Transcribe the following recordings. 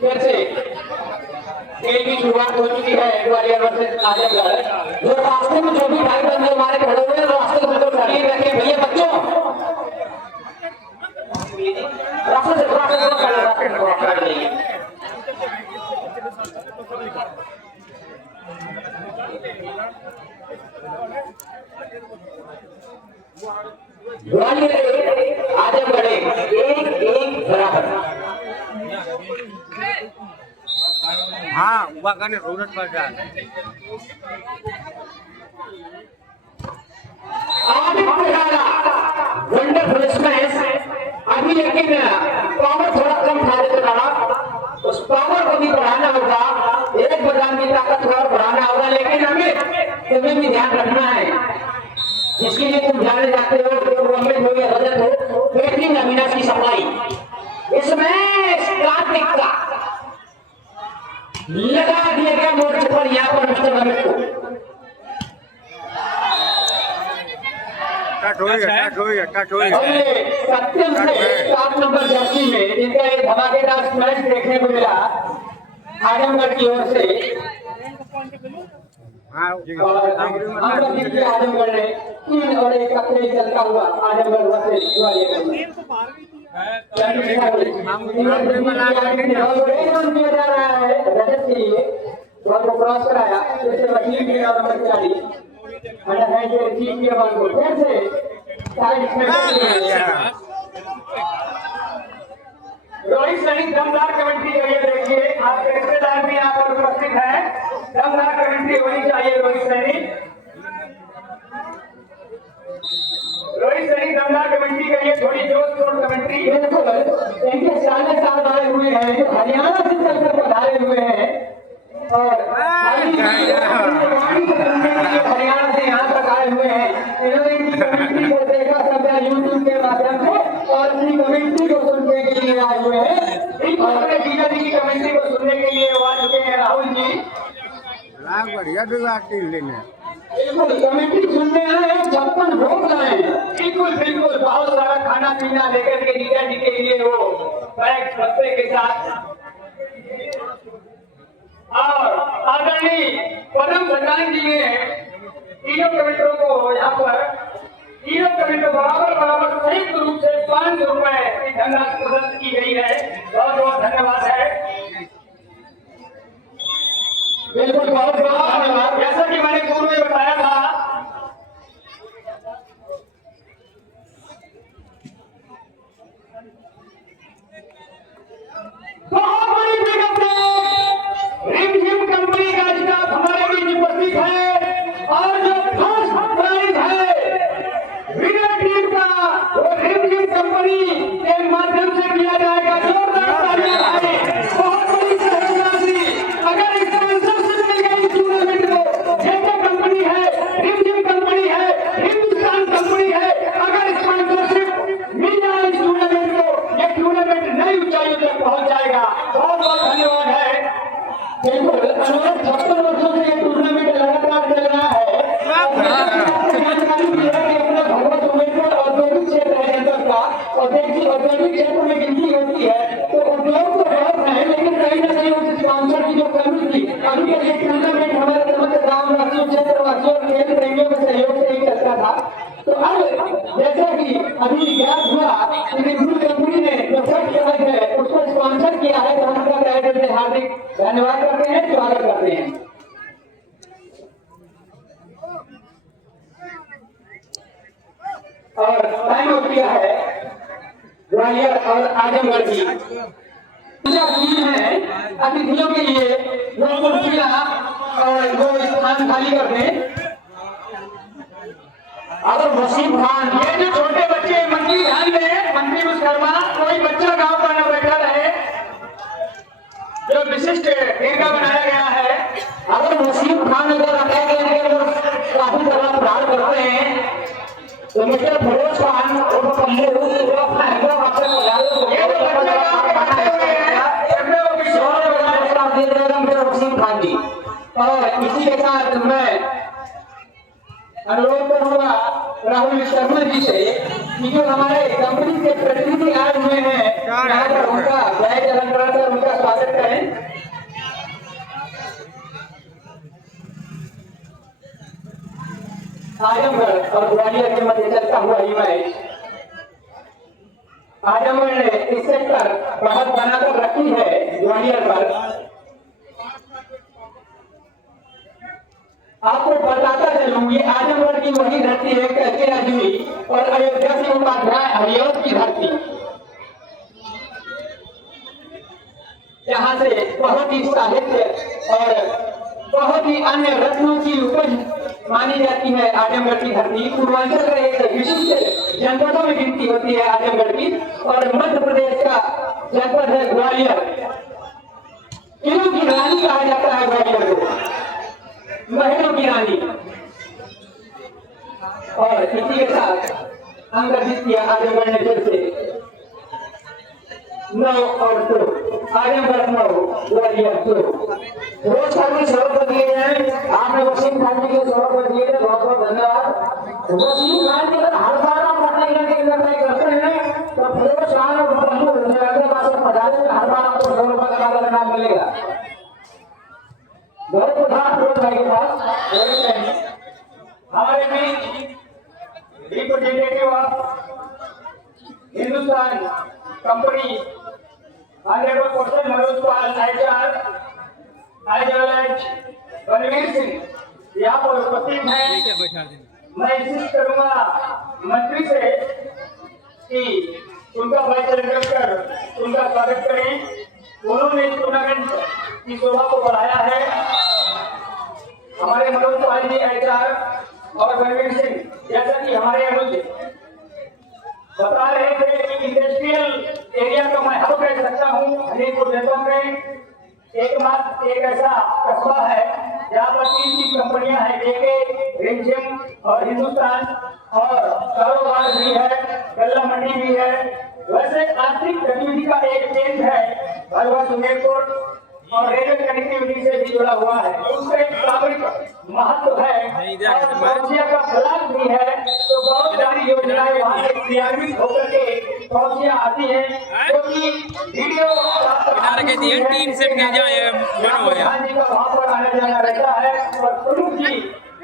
फिर से खेल की शुरुआत हो चुकी है ग्वालियर वर्सेस आजमगढ़। जो रास्ते में जो भी भाई बंधु हमारे खड़े हुए हैं रास्ते को बिल्कुल खाली रखें भैया बच्चों। रास्ते से थोड़ा ग्वालियर आजमगढ़ 1-1 बराबर। हाँ वहाँ रोड पर जा वंडरफुल स्मैश अभी, लेकिन पावर थोड़ा कम था उस पावर को भी बढ़ाना होगा। एक बदाम की ताकत को और बढ़ाना होगा। लेकिन हमें तुम्हें भी ध्यान रखना है जिसके लिए तुम जाने जाते हो तो अमित हो या रजत हो, बेहतरीन अविनाश की सप्लाई इसमें कार्तिक का लगा दिया गया मोर्चे पर यहाँ पर मिस्टर अमित को सत्यम से 7 नंबर जर्सी में जिनका एक धमाकेदार स्मैश देखने को मिला आजमगढ़ की ओर से। आजमगढ़ ने 3 और 1 का तेज चलता हुआ आजमगढ़ वर्सेस ग्वालियर किया जा रहा है रजत के लिए को क्रॉस कराया। जैसे वकील के नंबर 40 है जो चीफ के बाद को फिर से रोहित सैनी दमदार कमेंट्री करिए। देखिए आपके रिश्तेदार भी यहाँ पर उपस्थित है। दमदार कमेंट्री होनी चाहिए रोहित सैनी। रोहित सैनी दमदार कमेंट्री करिए, थोड़ी जोश शोर कमेंट्री। देखिए साल आए हुए हैं, हरियाणा से चलकर पधारे हुए हैं और हरियाणा से यहाँ तक आए हुए हैं। इन्होंने इनकी कमेंट्री को देखा सब यूट्यूब के माध्यम से और अपनी कमेंट्री को सुनने के लिए आए हुए हैं। अपने जीजा जी की कमेंट्री को सुनने के लिए आ चुके हैं राहुल जी। बढ़िया बिल्कुल कमेंट्री सुनने आए हैं, 56 भोग लाए। बिल्कुल बहुत सारा खाना पीना लेकर के जीजा जी के लिए वो बैग बस्ते के साथ और आदरणीय पदम सचान जी ने तीनों कमेंटरों को यहाँ पर तीनों कमेंटर बराबर संयुक्त रूप से 500 रुपए की धनराशि प्रदत्त की गई है। बहुत बहुत धन्यवाद है। बिल्कुल बहुत बहुत धन्यवाद। जैसा कि मैंने पूर्व में बताया था बहुत बड़ी रिमझिम कंपनी का स्टाफ हमारे बीच उपस्थित है और जो फर्स्ट प्राइज है विनर टीम का वो रिमझिम कंपनी के माध्यम से किया जाएगा। जोरदार तालियां बजाएं। बहुत बड़ी राशि अगर स्पॉन्सरशिप मिल गई टूर्नामेंट को, जेके कंपनी है, रिमझिम कंपनी है, हिंदुस्तान कंपनी है, अगर स्पॉन्सरशिप मिल जाए इस टूर्नामेंट को, ये टूर्नामेंट नई ऊंचाइयों तक पहुंच जाएगा। बहुत बहुत धन्यवाद है। बिल्कुल 56 वर्षों से ये टूर्नामेंट लगातार चल रहा है। जानकारी दी है कि अपना भगवत उम्मीदवार औद्योगिक क्षेत्र है जनता का, औद्योगिक क्षेत्र में गिनती होती है तो उद्योग तो बहुत है, लेकिन कहीं ना कहीं उस स्पॉन्सर की जो कमी थी। अभी ये टूर्नामेंट हमारे समस्त गाँव वासियों क्षेत्रवासियों और खेल प्रेमियों के सहयोग से ही चलता था। तो अब जैसा कि अभी ज्ञात हुआ कंपनी ने जो फर्स्ट प्राइज है उसको स्पॉन्सर किया है, तो हम उनका तहे दिल से हार्दिक धन्यवाद करते हैं, स्वागत करते हैं। और टाइम हो गया है ग्वालियर और आजमगढ़ की है अतिथियों के लिए वो कुर्सियां और वो स्थान खाली कर दें। अगर वसीम खान ये जो छोटे बच्चे मंत्री ध्यान दें, मंत्री विश्वकर्मा कोई बच्चा गांव का न बैठा रहे, जो विशिष्ट दीर्घा बनाया गया है। अगर वसीम खान मिस्टर फिरोज खान उर्फ पल्लू जो अपना हैंडल आपसे मुलायम ये तो बच्चे काम करते हुए अपने को भी शोर बना प्रस्ताव दे रहे हैं मेरे वसीम खान जी। और इसी के साथ मैं अनुरोध करूंगा राहुल शर्मा जी से कि जो हमारे कंपनी के प्रतिनिधि आए हुए हैं यहाँ पर उनका बैच अलंकरण कर उनका स्वागत करें। आजमगढ़ और ग्वालियर के मध्य चलता हुआ ये मैच आजमगढ़ ने इस सेक्टर बढ़त बनाकर रखी है ग्वालियर पर। आपको बताता चलूं ये आजमगढ़ की वही धरती है कहते अजमी और अयोध्या से उपाध्याय हरियोत की धरती, जहाँ से बहुत ही साहित्य और बहुत ही अन्य रत्नों की उपज मानी जाती है आजमगढ़ की धरती। पूर्वांचल का एक विशिष्ट जनपदों में गिनती होती है आजमगढ़ की। और मध्य प्रदेश का जनपद है ग्वालियर। किलों की रानी कहा जाता है ग्वालियर को, महलों की रानी। और इसी के साथ अंक जीत किया आजमगढ़ ने फिर से 9 और 2, आजमगढ़ 9 ग्वालियर 2। रोज खान जी 100 रुपये दिए हैं, आपने वसीम खान जी के 100 रुपये दिए थे, बहुत बहुत धन्यवाद। वसीम खान जी अगर हर बार आप करते हैं तो फिरोज खान और पल्लू के पास पधारे हर बार आपको 100 रुपये का नाम मिलेगा। बहुत बहुत फिरोज भाई के पास हमारे बीच representative of Hindustan company honourable person Manoj Pal Nayakar Balveer Singh यहाँ पर उपस्थित हैं। मैं इंसिस्ट करूंगा मंत्री से कि उनका भाई चंद्र कर उनका स्वागत करें। उन्होंने इस टूर्नामेंट की शोभा को बढ़ाया है। हमारे मनोज पाल जी एचआर और बलवीर सिंह जैसा कि हमारे अनुज बता रहे थे कि इंडस्ट्रियल एरिया का मैं हब कह सकता हूँ। हनीपुर जनपद में एकमात्र एक ऐसा कस्बा है जहाँ पर 3 कंपनियां हैं, जेके, रिमझिम और हिंदुस्तान, और कारोबार भी है, गल्ला मंडी भी है। वैसे आर्थिक गतिविधि का एक केंद्र है भरवा सुमेरपुर और रेलवे कनेक्टिविटी से भी जुड़ा हुआ है। उसका एक सामरिक महत्व है और पौसिया का ब्लॉक भी है। तो बहुत सारी योजनाएं वहाँ से क्रियान्वित होकर के पौसिया आती है, क्योंकि वीडियो तीन सेट के जाए वहाँ पर आने जाना रहता है। और प्रमुख जी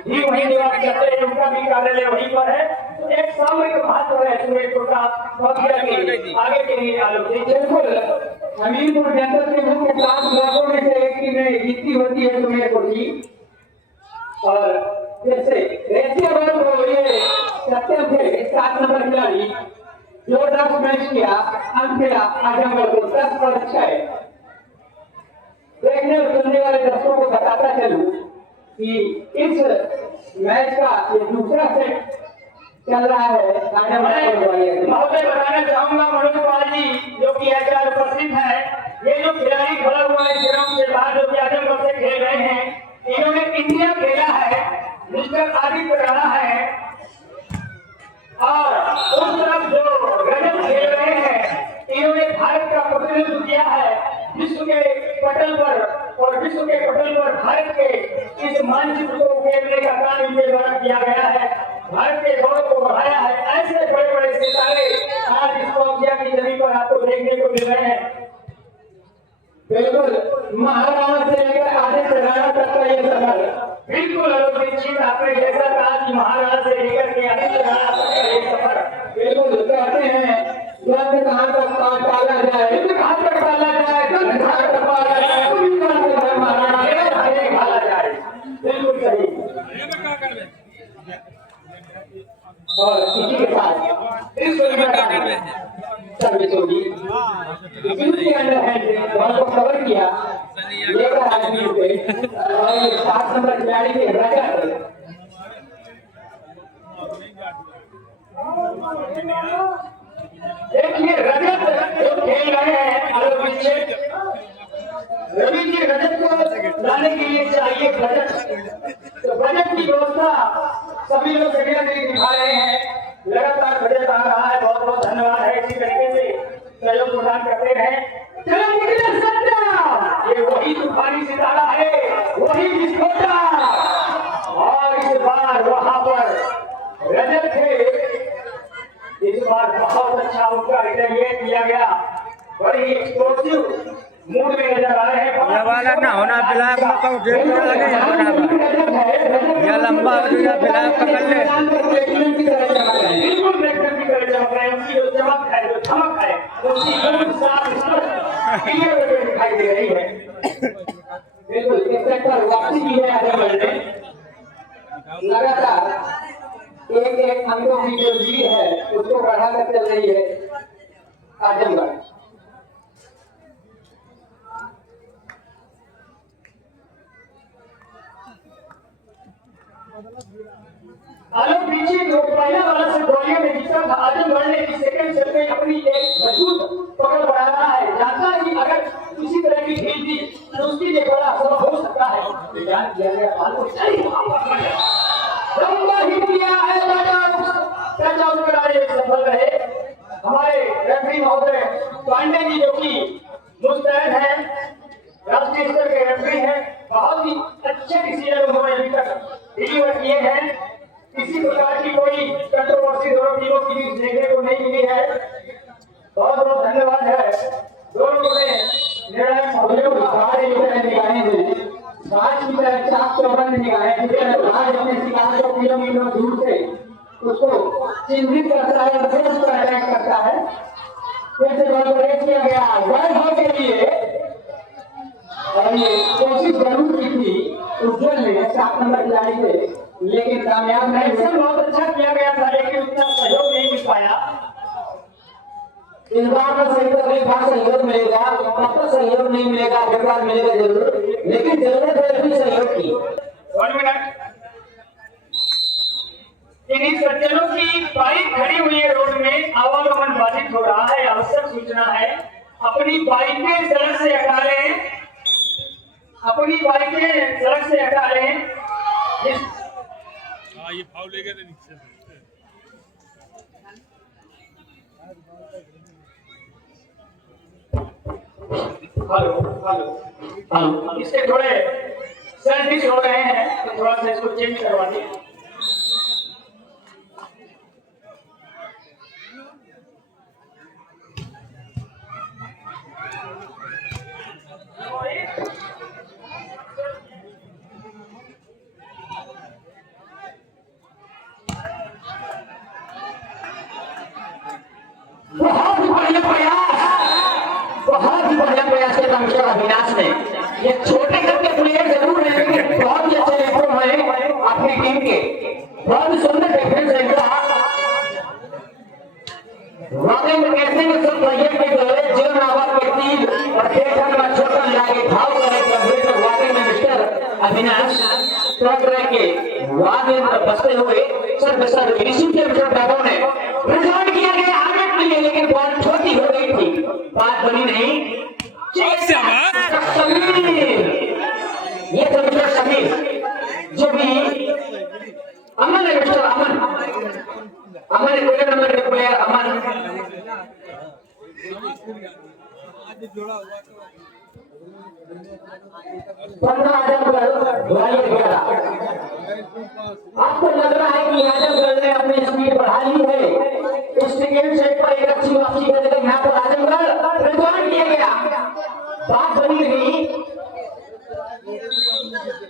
भी वही निवास करते हैं, उनका भी कार्यालय वहीं पर है। तो एक सामरिक महत्व है सुमेरपुर का पौसिया के आगे के लिए आलोचित। बिल्कुल हमीरपुर जनपद के मुख्य 7 ब्लॉकों में से एक में जीती होती है सुमेरपुर की। और जैसे रेसिया बॉल को ये सत्यम थे 7 नंबर खिलाड़ी जो 10 मैच किया, अंक किया आजमगढ़ को 10 पर 6। देखने और सुनने वाले दर्शकों को बताता चलूं कि इस मैच का ये दूसरा सेट चल रहा है महोदय। बताना चाहूंगा मनोज पाल जी जो कि एचआर उपस्थित है, ये जो खिलाड़ी खड़ा हुआ है ग्राउंड के बाहर जो कि आजमगढ़ से खेल रहे हैं, इन्होंने इंडिया खेला है, मिस्टर आदित्य राणा है। और उस तरफ जो रजत खेल रहे हैं, इन्होंने भारत का प्रतिनिधित्व किया है विश्व के पटल पर। और विश्व के पटल पर भारत के इस मानचित्र को उकेरने का काम इनके द्वारा किया गया है, भारत के गौरव को बढ़ाया है। ऐसे बड़े बड़े सितारे आज इस पौसिया की जमीन पर आपको देखने को मिल रहे हैं। बिल्कुल महाराणा से लेकर आदित्य राणा तक का ये सफर बिल्कुल अलोचित। आपने जैसा कहा कि महाराणा से लेकर के आदित्य राणा तक का ये सफर बिल्कुल कहते हैं कहाँ तक पाला जाए, कहाँ तक पाला जाए, कहाँ तक पाला जाए, महाराणा पाला जाए। बिल्कुल सही। और इसी के साथ सर्विस होगी इसी अंडर हैंड बॉल को कवर किया लेकर आदमी पे। और ये 7 नंबर खिलाड़ी के रजत देखिए रजत जो खेल रहे हैं रवि जी, रजत को लाने के लिए चाहिए बजट। तो बजट की व्यवस्था सभी लोग जगह निभा रहे हैं। आखिरी सितारा है वही विस्फोटा। और इस बार वहां पर रजत थे, इस बार बहुत अच्छा उनका रिटेलिएट किया गया, बड़ी एक्सप्लोसिव मूड में नजर आ रहे हैं। ये वाला ना होना ब्लॉक में कहूँ डेढ़ सौ लगे ये लंबा हो गया ब्लॉक पकड़ ले। बिल्कुल ट्रैक्टर की तरह चमक रहे हैं, उनकी जो चमक है, जो धमक है, उसकी बिल्कुल साफ स्पष्ट क्लियर दिखाई दे रही है। बिल्कुल इस ट्रैक्टर वापसी की है आजमगढ़ ने, लगातार एक अंकों की जो लीड है उसको बढ़ाकर चल रही है आजमगढ़। आलोक पीछे जो पहला वाला से गोलियों में जीता था, आजमगढ़ ने इस सेकंड सेट में अपनी एक मजबूत पकड़ बढ़ा रहा है। जानता है कि अगर किसी तरह की ढील दी तो उसकी लिए बड़ा असर हो सकता है। विचार किया गया लंबा हिट किया है, टच आउट कराने सफल रहे हमारे रेफरी महोदय पांडे जी, जो कि मुस्तैद है, राष्ट्रीय स्तर के रेफरी हैं। बहुत ही अच्छे डिसीजन उन्होंने अभी तक डिलीवर किए हैं। किसी प्रकार की कोई कंट्रोवर्सी दोनों टीमों की बीच देखने को नहीं मिली है। बहुत बहुत धन्यवाद है दोनों ने निर्णायक महोदयों को सारे निगाहें दी, आज की तरह चाक चौबंद निगाहें आज अपने शिकार को किलोमीटर दूर से उसको चिन्हित करता है, अटैक करता है। फिर से बॉल को किया गया वर्ल्ड कप के लिए, और ये कोशिश जरूर की थी उज्जवल ने 7 नंबर खिलाड़ी से, लेकिन कामयाब नहीं। बहुत अच्छा किया गया था, लेकिन उतना सहयोग नहीं मिल पाया। इस बार का सहयोग मिलेगा, कब तक सहयोग नहीं मिलेगा, अगली बार मिलेगा जरूर, लेकिन जरूरत है भी सहयोग की। 1 मिनट, इन सज्जनों की बाइक खड़ी हुई है रोड में, आवागमन बाधित हो रहा है, आवश्यक सूचना है अपनी बाइकें सड़क से हटा लें, अपनी बाइकें सड़क से हटा लें। ये फाउल ले गए थे नीचे। हेलो, इसके थोड़े सर्विस हो रहे हैं तो थोड़ा सा इसको चेंज करवा दिए। बहुत ही बढ़िया प्रयास किया मिस्टर अविनाश ने। ये छोटे करके प्लेयर जरूर है, लेकिन बहुत ही अच्छे रेफर हैं अपनी टीम के, बहुत ही सुंदर डिफेंस है इनका। वाकई में कहते हैं सब प्लेयर के जो जीवन आवाज के तीर और पेट में छोटा लागे भाव करे कभी, वाकई में मिस्टर अविनाश टॉप के वादे पर बसते हुए सर ऋषि के बैटों ने रिजॉर्ट किया गया आगे के लिए, लेकिन बॉल छोटी हो गई थी, बात बनी नहीं। ये तो मिस्टर समीर जो भी अमन है, मिस्टर अमन, अमन एक नंबर के प्लेयर अमन। 15 आपको लग रहा है कि आजमगढ़ ने अपनी स्पीड बढ़ा ली है, इस सेकंड सेट पर एक अच्छी वापसी कर देगा। यहाँ पर आजमगढ़ रिजॉर्ट किया गया, बात बनी नहीं,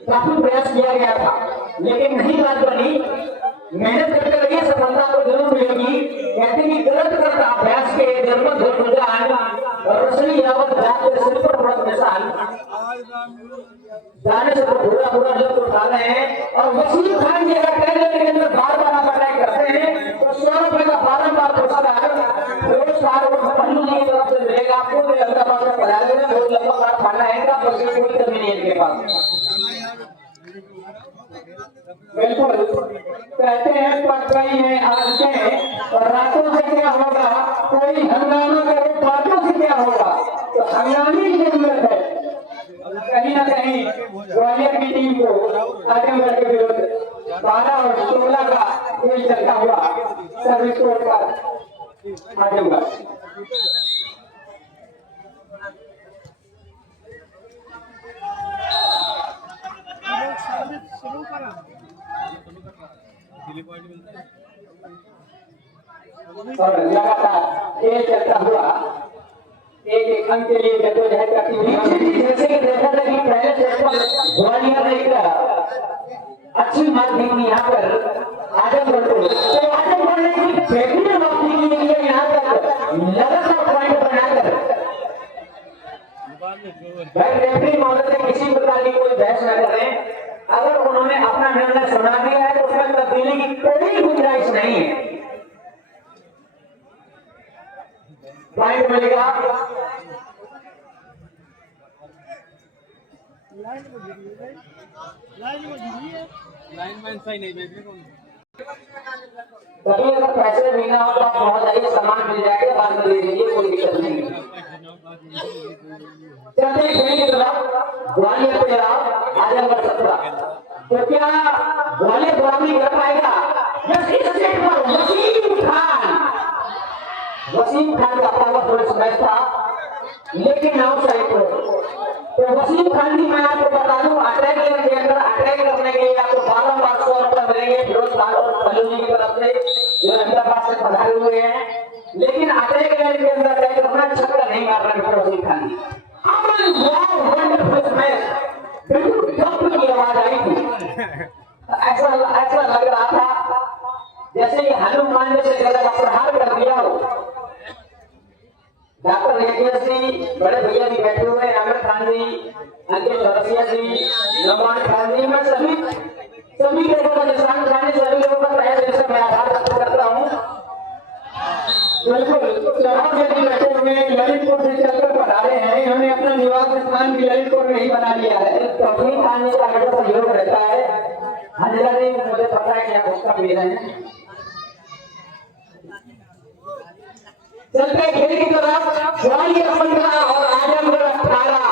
काफी प्रयास किया गया था लेकिन नहीं बात बनी। मेहनत करते रहिए, सफलता को जरूर मिलेगी। कहते हैं कि गलत करता अभ्यास के जन्मत हो रुझान और रसली यावत जाते सिर पर पड़त निशान, जाने से तो पूरा जब उठा रहे हैं। और वसीम खान जी अगर ट्रेलर के अंदर बार अटैक करते हैं तो 100 रुपए का बारंबार पुरस्कार पन्नू जी की तरफ से मिलेगा आपको। अहमदाबाद में पढ़ा लेना, बहुत लंबा बार खाना है, कोई कमी नहीं है इनके पास। बिल्कुल कहते हैं पटवाई में आज के और रातों से क्या होगा, कोई हंगामा करे बातों से क्या होगा, तो हंगामे की जरूरत है। कहीं ना कहीं ग्वालियर की टीम को आजमगढ़ के विरुद्ध 12 और 16 का खेल चलता हुआ सर्विस कोर्ट पर आजमगढ़। और लगातार खेल चलता हुआ एक अंक के लिए जद्दोजहद करती हुई, जैसे कि देखा था कि पहले सेट पर ग्वालियर ने एक अच्छी माध्यम यहाँ पर आजमगढ़ को, तो आजमगढ़ ने एक बेहतरीन वापसी के लिए यहाँ तक लगातार पॉइंट बनाकर रेफरी महोदय से किसी प्रकार की कोई बहस न करें। अगर उन्होंने अपना निर्णय सुना दिया है तो उसमें तब्दीली की कोई गुंजाइश नहीं है। पॉइंट मिलेगा कभी अगर पैसे बिना हो तो आप पहुंच जाइए, सामान मिल जाएगा, बाद में ले लीजिए, कोई दिक्कत नहीं है। चलते खेल की तरफ ग्वालियर पे आजमगढ़ 17, तो क्या ग्वालियर बराबरी कर पाएगा? इस सेट पर वसीम खान का पावरफुल मैच था, लेकिन आउट साइड तो वसीम खान की मैं आपको बता दूं, अटैक के अंदर अटैक करने के लिए आपको 12 मार्क्स और मिलेंगे फिरोज खान और फलूजी की तरफ से जो अहमदाबाद से पधारे हुए हैं। लेकिन अटैक के अंदर अपना छक्का नहीं मार रहे हैं वसीम खान जी। अमन वंडरफुल मैच, बिल्कुल डॉक्टर की आवाज आई थी, ऐसा लग रहा था जैसे कि हनुमान ने से गदा प्रहार कर दिया हो। डॉक्टर रेखिया जी, बड़े भैया जी बैठे हुए हैं, आमिर खान जी, अंकित चौरसिया जी, नौमान खान जी, मैं सभी लोगों का निशान खाने सभी लोगों का तहे दिल से मैं आभार व्यक्त करता हूँ। बिल्कुल चौहान जी बैठे हुए ललितपुर से चलकर पधारे हैं, इन्होंने अपना निवास स्थान भी ललितपुर में ही बना लिया है। तौहीद खान जी का हमेशा सहयोग रहता है। हजरा जी मुझे पता है कि आप उसका पी रहे हैं। चलते खेल की तरफ ग्वालियर 15 और आजमगढ़ 18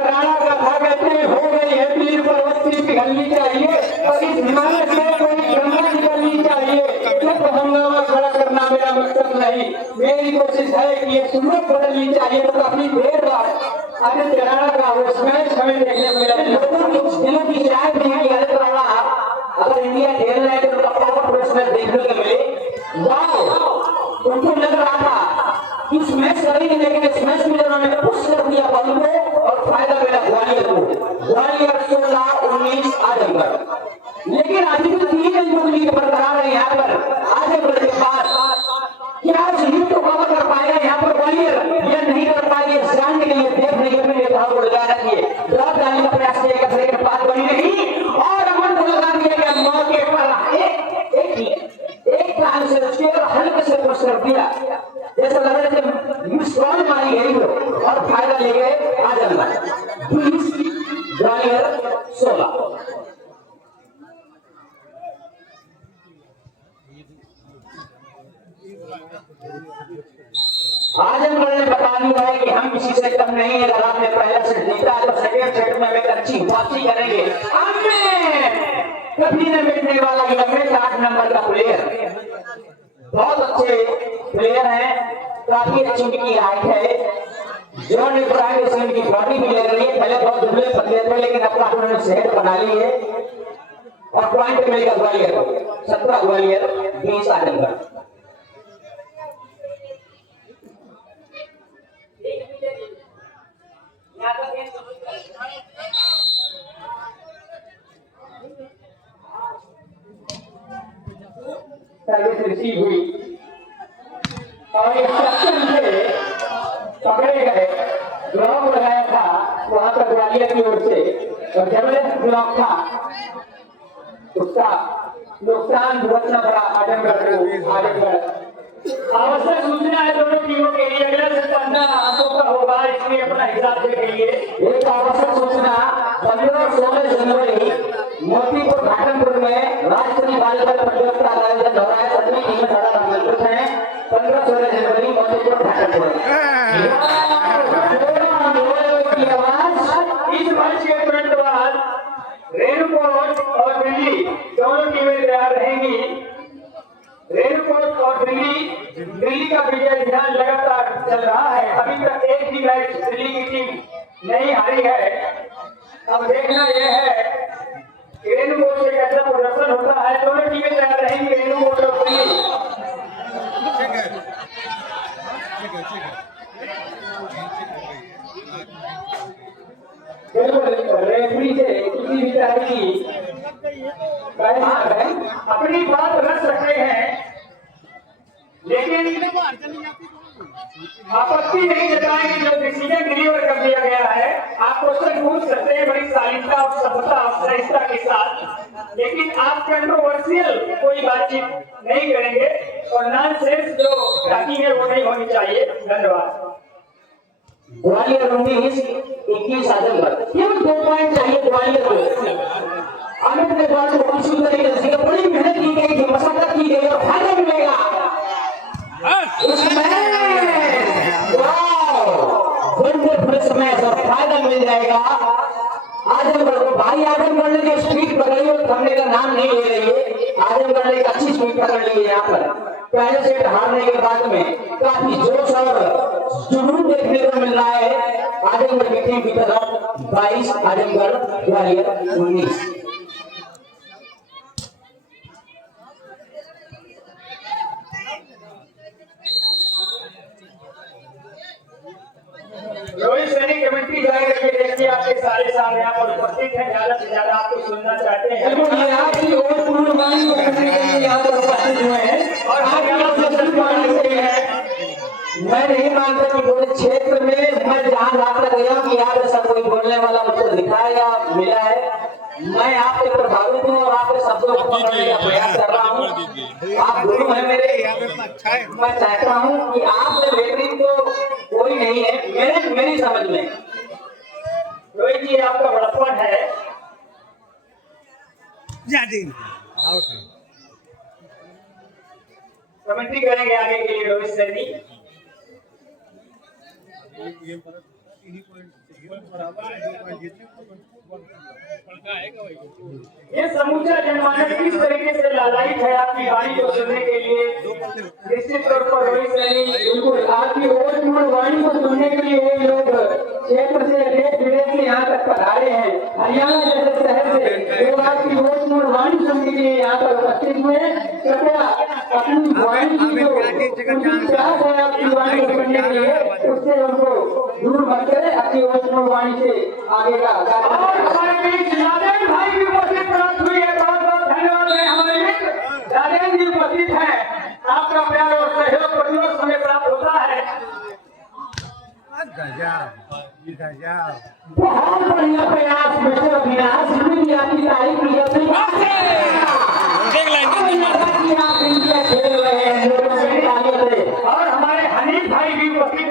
राणा का था, कहते हैं हो गई है पीर पर्वती पिघलनी चाहिए और इस हिमालय से कोई गंगा निकलनी चाहिए। तो हंगामा खड़ा करना मेरा मकसद नहीं, मेरी कोशिश है कि ये सूरत बदलनी चाहिए। तो काफी देर बाद आदित्य राणा का वो मैच हमें देखने को मिला। लोगों की दिलों की शिकायत नहीं है आदित्य राणा अगर इंडिया खेल रहे हैं तो उनका पावर मैच देखने को मिले। वाह, उनको लग रहा था कि इस मैच करेंगे, लेकिन इस मैच में उन्होंने पुश कर दिया बॉल को और फायदा मिला ग्वालियर को। ग्वालियर 16-19 आजमगढ़। लेकिन अभी भी 3 अंकों की बरकरार है यहाँ पर आजमगढ़ के पास। क्या उस लीड को कवर कर पाएगा यहाँ पर ग्वालियर या नहीं कर पाएगा, जानने के लिए देखने के लिए भाव को लगा रखिए। ड्रॉप डालने का प्रयास किया गया, लेकिन बात बनी नहीं और अमन को लगा दिया गया मौके पर। एक टाइम से उसके हल्के से पुश कर दिया, जैसे लग रहा है मिस बॉल मारी गई हो और फायदा ले गए आजमगढ़ 20 ग्वालियर 16। आजमगढ़ ने बता दिया है कि हम किसी से कम नहीं है। अगर आपने पहला सेट जीता है तो सेकंड सेट में एक अच्छी वापसी करेंगे। कभी न मिटने वाला ये 8 नंबर का प्लेयर, बहुत अच्छे प्लेयर हैं, काफी अच्छी उनकी हाइट है। जॉन इब्राहिम से उनकी बॉडी भी लग रही है, पहले बहुत दुबले पतले थे लेकिन अपना उन्होंने सेहत बना ली है और पॉइंट मिलेगा ग्वालियर को 17 ग्वालियर 20 आजमगढ़। सर्विस रिसीव हुई और एक सेक्शन से पकड़े गए, ब्लॉक लगाया था वहां पर ग्वालियर की ओर से और जबरदस्त ब्लॉक था, उसका नुकसान भुगतना पड़ा आजमगढ़ को। आजमगढ़ आवश्यक सूचना है दोनों टीमों के लिए, अगला से 15 अंकों का होगा, इसलिए अपना हिसाब से करिए। एक आवश्यक सूचना 15 और 16 जनवरी मोतीपुर घाटमपुर में राष्ट्रीय बालिका प्रतियोगिता का आयोजन हो रहा है। सभी टीमें सारा आमंत्रित हैं। 15-16 जनवरी मोतीपुर घाटमपुर। की आवाज इस मैच के तुरंत बाद रेणुकोट और दिल्ली दोनों टीमें तैयार रहेंगी। रेणुकोट और दिल्ली का विजय ध्यान लगातार चल रहा है। अभी तक एक भी मैच दिल्ली की टीम नहीं हारी है। अब देखना यह है कि रेणु बोर्ड से कैसा प्रदर्शन होता है। दोनों टीमें तैयार रहेंगी। रेणु बोर्ड और दिल्ली। बिल्कुल रेफरी से किसी भी तरह की अपनी बात रख सकते हैं, लेकिन आपत्ति नहीं जताएंगे जो डिसीजन डिलीवर कर दिया गया है। आप क्वेश्चन पूछ सकते हैं बड़ी शालीनता और सभ्यता और सहिष्णुता के साथ, लेकिन आप कंट्रोवर्शियल कोई बातचीत नहीं करेंगे और नॉनसेंस जो बाकी है वो नहीं होनी चाहिए। धन्यवाद। ग्वालियर 19-21 आजमगढ़ केवल 2 पॉइंट चाहिए ग्वालियर को। अमित ने बात को बहुत सुंदर तरीके से बड़ी मेहनत की गई थी, मशक्कत की गई और फायदा मिलेगा उसमें। समय सब फायदा मिल जाएगा आजमगढ़ को। भाई आजमगढ़ ने जो स्पीड पकड़ी और थमने का नाम नहीं ले रही है। आजमगढ़ ने एक अच्छी स्पीड पकड़ ली है। यहाँ पर पहले सेट हारने के बाद में काफी जोश और जुनून देखने को मिल रहा है आजमगढ़ की टीम की तरफ। 22 आजमगढ़ ग्वालियर 19। रोहित सैनी कमेंट्री जाएगा। ये देखिए आपके सारे सामने आप उपस्थित हैं, ज्यादा से ज्यादा आपको सुनना चाहते हैं। आपकी और पूर्णवाणी को करने के लिए यहाँ पर उपस्थित हुए हैं और मैं नहीं मानता कि पूरे क्षेत्र में मैं जहाँ जाकर गया कि यहाँ पर सब कोई बोलने वाला मुझको दिखाया या मिला है। मैं आपसे प्रभावित हूँ और आपके शब्दों को पकड़ने का प्रयास कर रहा हूँ। आप गुरु हैं मेरे। मैं चाहता हूँ कि आप में बेहतरीन तो कोई नहीं है मेरी समझ में। रोहित जी आपका बड़प्पन है। कमेंट्री करेंगे आगे के लिए रोहित सैनी। ये समूचा जनमानस किस तरीके से लालायित है आपकी वाणी को सुनने के लिए। निश्चित तौर पर रोहित सैनी बिल्कुल आपकी ओट वाणी को सुनने के लिए ये लोग क्षेत्र से देश विदेश से यहाँ तक पधारे हैं। हरियाणा जैसे शहर से लोग आपकी ओट वाणी सुनने के लिए यहाँ पर उपस्थित हुए। कृपया अपनी वाणी की जो प्रयास है आपकी वाणी को सुनने के लिए उससे उनको दूर मत करें। अपनी ओट वाणी से आगे का हमारे बीच राजेंद्र भाई की उपस्थित प्राप्त हुई है। बहुत बहुत धन्यवाद है। हमारे मित्र राजेंद्र जी उपस्थित है। आपका प्यार और सहयोग प्रतिवर्ष हमें प्राप्त होता है। बहुत बढ़िया प्रयास मिस्टर अविनाश जी ने आपकी तारीफ की जाती और हमारे हनीफ भाई भी उपस्थित